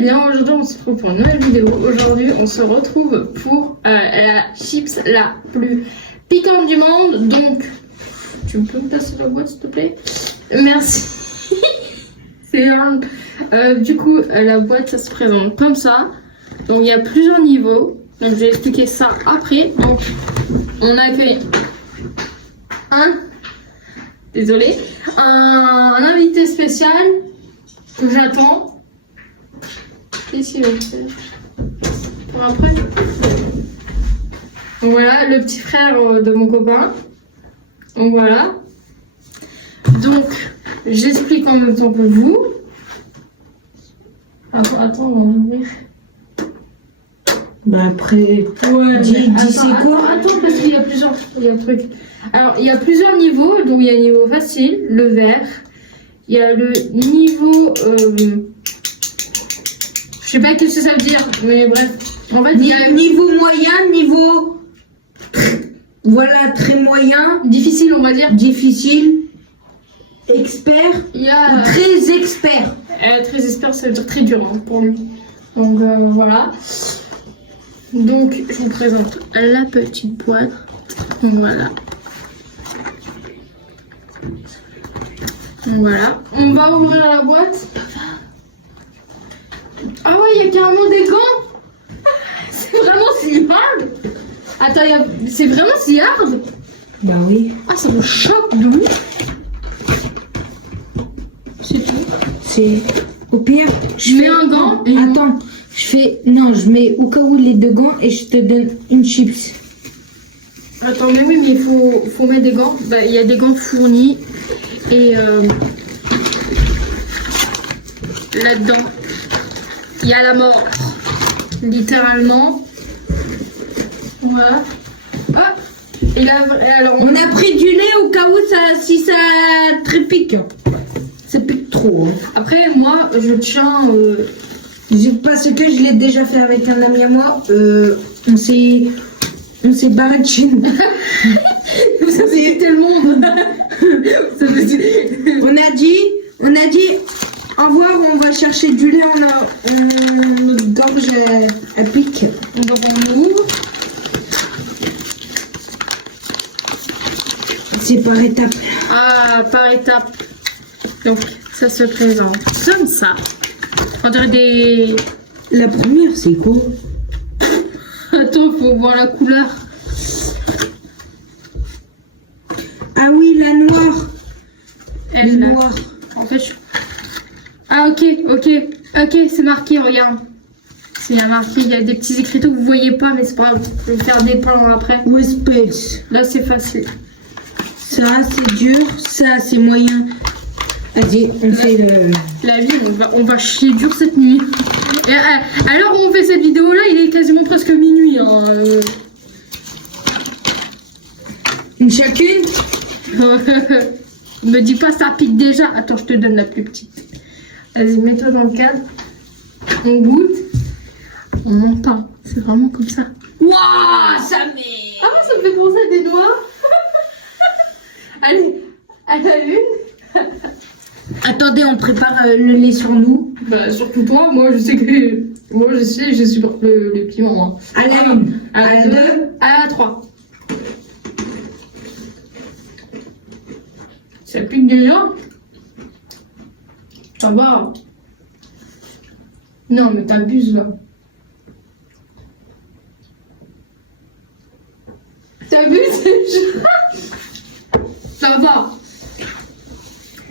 bien, aujourd'hui on se retrouve pour une nouvelle vidéo. Aujourd'hui on se retrouve pour la chips la plus piquante du monde. Donc, tu peux me passer la boîte s'il te plaît? Merci. C'est énorme. Du coup, la boîte ça se présente comme ça. Donc il y a plusieurs niveaux. Donc je vais expliquer ça après. Donc on accueille un invité spécial que j'attends. Ici, pour après. Donc voilà, le petit frère de mon copain. Donc voilà. Donc, j'explique en même temps que vous. Attends, on va ouvrir. Bah après, Ouais, dis c'est quoi? Attends, parce qu'il y a plusieurs trucs. Alors, il y a plusieurs niveaux. Donc, il y a le niveau facile, le vert. Il y a le niveau... je sais pas ce que ça veut dire, mais bref. En fait, il y a Niveau moyen, niveau... Voilà, très moyen. difficile, on va dire. Difficile. Expert. Il y a... Ou très expert. très expert, ça veut dire très dur hein, pour lui. Donc, voilà. Donc, je vous présente la petite boîte. Donc, voilà. Donc, voilà. On va ouvrir la boîte. Ah ouais, il y a carrément des gants. C'est vraiment si hard. Attends, c'est vraiment si hard. Bah oui. Ah, ça me choque de ouf. C'est tout. C'est... Au pire, Je mets un gant et... Attends, je mets au cas où les deux gants et je te donne une chips. Attends, mais oui, mais il faut mettre des gants. Bah, il y a des gants fournis. Et là-dedans, il y a la mort. Littéralement. Voilà. Hop. Et là, alors, On a pris du lait au cas où si ça trépique. Ça pique trop. Hein. après, moi, je tiens... Parce que je l'ai déjà fait avec un ami à moi. On s'est barré de chez nous. Vous avez évité le monde. on a dit, au revoir, on va chercher du lait, notre gorge, elle pique. Donc, on ouvre. C'est par étapes. Ah, par étape. Donc, ça se présente comme ça. On dirait des... La première, c'est quoi? Attends, faut voir la couleur. Ah oui, la noire. Elle, La là. noire. En fait, ah, ok, c'est marqué, regarde. C'est marqué, il y a des petits écriteaux que vous voyez pas, mais c'est pas grave. Je vais faire des plans après. Westpage. Là, c'est facile. Ça, c'est dur. Ça, c'est moyen. Vas-y, on fait le... La vie, on va chier dur cette nuit. Et, alors on fait cette vidéo là, il est quasiment presque minuit. Hein. Une chacune. Me dis pas ça pique déjà. Attends, je te donne la plus petite. Vas-y, mets-toi dans le cadre. On goûte. On ment pas. C'est vraiment comme ça. Waouh, ça met... Ah, ça me fait penser à des noix. Allez, à la une. Attendez, on prépare le lait sur nous. Bah, surtout toi, moi je sais que. Moi je sais, je supporte le piment. Moi. À la une. À la 2. À la 3. Ça pique déjà. Ça va. Non, mais t'abuses là. T'abuses. Ça va.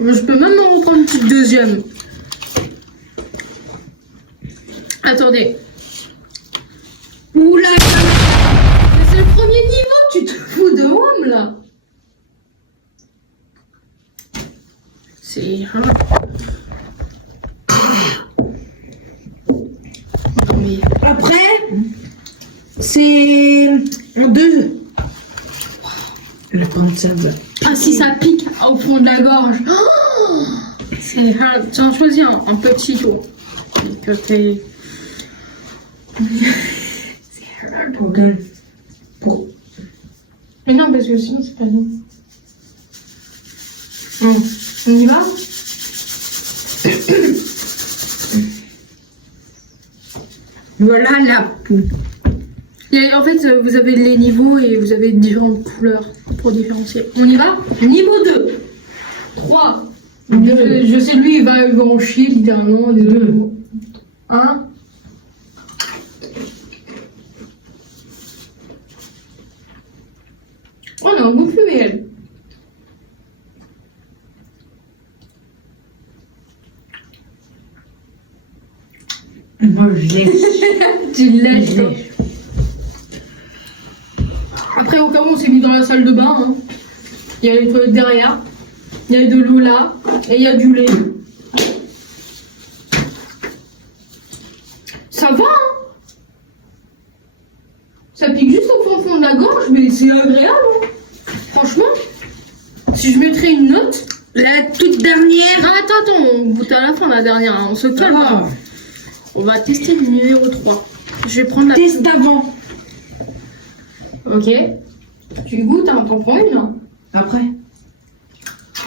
Je peux même en reprendre une petite deuxième. Attendez. Oula. C'est le premier niveau, tu te fous de homme là. C'est... Après, c'est en deux. Le prendre ça. Ah, si ça pique au fond de la gorge. Oh, c'est hard. J'en choisis un petit tour. Que t'es... C'est hard. Mais non, parce que sinon c'est pas bon. Bon, on y va. Voilà la... Et en fait, vous avez les niveaux et vous avez différentes couleurs pour différencier. On y va? Niveau 2. 3. Je sais, lui, il va en chier, littéralement. 2. 1. Oh, on a un goût fluide. Moi, je lèche. Tu lèches, toi. Après, au cas où on s'est mis dans la salle de bain, hein. Il y a les toilettes derrière, il y a de l'eau là, et il y a du lait. Ça va, hein. Ça pique juste au fond de la gorge, mais c'est agréable, hein. Franchement, si je mettrais une note... La toute dernière. Ah, attends, on goûte à la fin, la dernière, hein. On se calme. Ah. On va tester le numéro 3. Je vais prendre la... Test avant. Ok. Tu goûtes, hein, t'en prends une, hein. Après.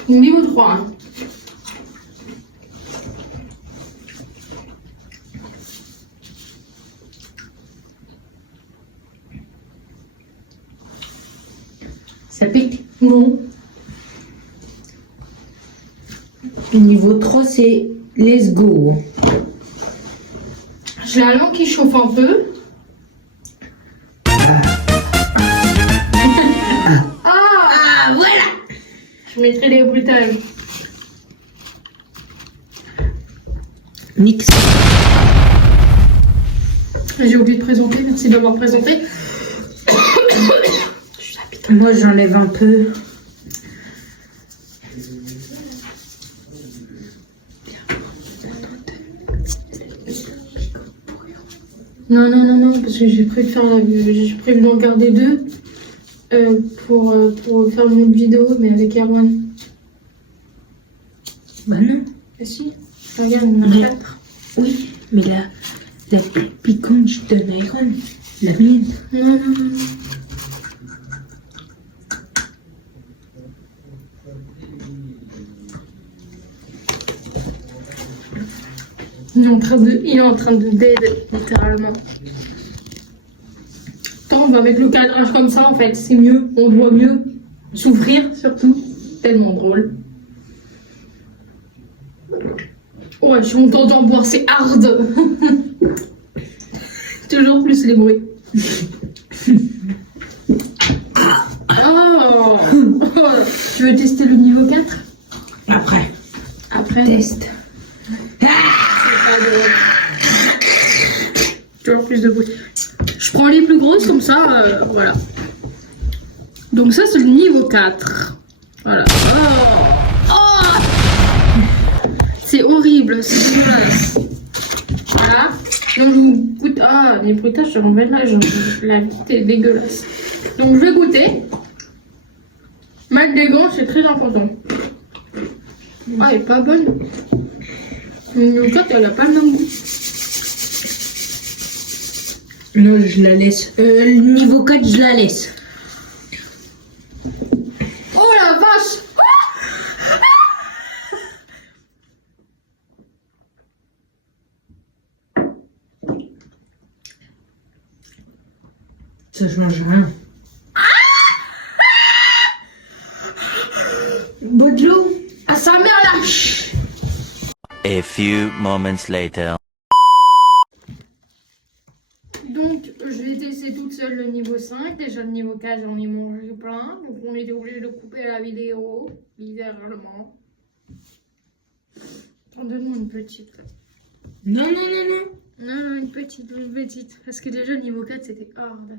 Niveau 3. Hein. Ça pique. Non. Niveau 3, c'est let's go. J'ai la langue qui chauffe un peu. Ah, voilà. Je mettrai les bruitages. Nix. J'ai oublié de présenter, merci d'avoir présenté. Moi, j'enlève un peu. Non, parce que j'ai prévu d'en garder 2 pour faire une autre vidéo, mais avec Erwan. Bah non. Ah si, regarde, on en a 4. Oui, mais la plus piquante, je donne à Iron. La mienne. Non. Il est en train de dead, littéralement. Attends, on va mettre le cadrage comme ça, en fait. C'est mieux, on voit mieux. Souffrir, surtout. Tellement drôle. Ouais, je m'entends boire, c'est hard. Toujours plus les bruits. Oh. Tu veux tester le niveau 4? Après. Test. Toujours plus de bruit. Je prends les plus grosses comme ça, voilà. Donc ça c'est le niveau 4. Voilà. Oh. C'est horrible, c'est dégueulasse. Voilà. Donc je vous goûte. Ah, les bruitages, je renverrai là. La vie est dégueulasse. Donc je vais goûter. Mettre des gants, c'est très important. Ah, elle est pas bonne. Le niveau 4, elle a pas le même goût. Non, je la laisse. Le niveau 4, je la laisse. Oh la vache! Ça change rien. Bois de l'eau. Ah, sa mère là! A few moments later. Donc, je vais tester toute seule le niveau 5. Déjà, le niveau 4, j'en ai mangé plein. Donc, on était obligé de couper la vidéo, littéralement. Donne-moi une petite. Non. Non, une petite. Parce que déjà, le niveau 4, c'était hard.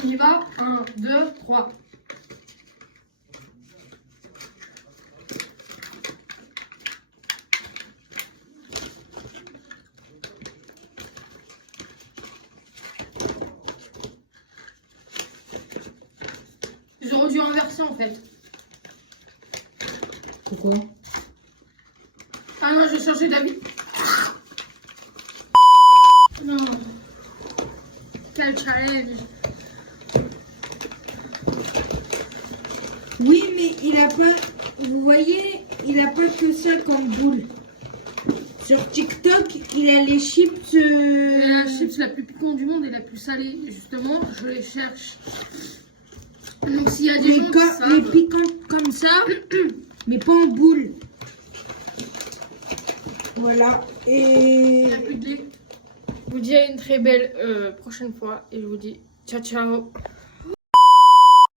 On y va. 1, 2, 3. J'aurais dû inverser en fait. Pourquoi? Ah non, j'ai changé d'avis. Non. Quel challenge. Oui, mais il a pas voyez, il a pas que ça comme boule. Sur TikTok, il a les chips. La chips la plus piquante du monde et la plus salée, justement, je les cherche. Donc s'il y a des gens qui les savent, piquants comme ça, mais pas en boule. Voilà. il Et n'y a plus de lait. Je vous dis à une très belle prochaine fois et je vous dis ciao ciao.